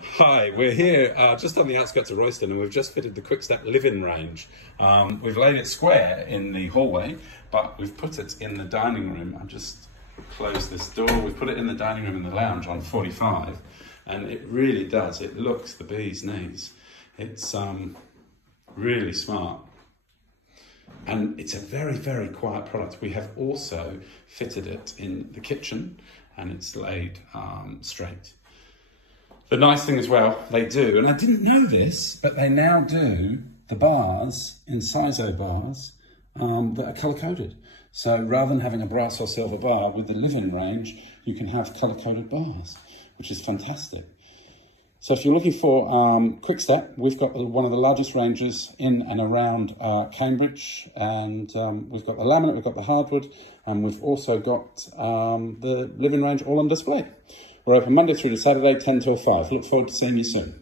Hi, we're here just on the outskirts of Royston, and we've just fitted the Quick-Step Livyn range. We've laid it square in the hallway, but we've put it in the dining room. I'll just close this door. We've put it in the dining room in the lounge on 45, and it really does. It looks the bee's knees. It's really smart. And it's a very, very quiet product. We have also fitted it in the kitchen, and it's laid straight. The nice thing as well, they do, and I didn't know this, but they now do the bars, Inciso bars, that are colour-coded. So rather than having a brass or silver bar with the Livyn range, you can have colour-coded bars, which is fantastic. So if you're looking for Quick-Step, we've got one of the largest ranges in and around Cambridge, and we've got the laminate, we've got the hardwood, and we've also got the Livyn range all on display. We're open Monday through to Saturday, 10 till 5. Look forward to seeing you soon.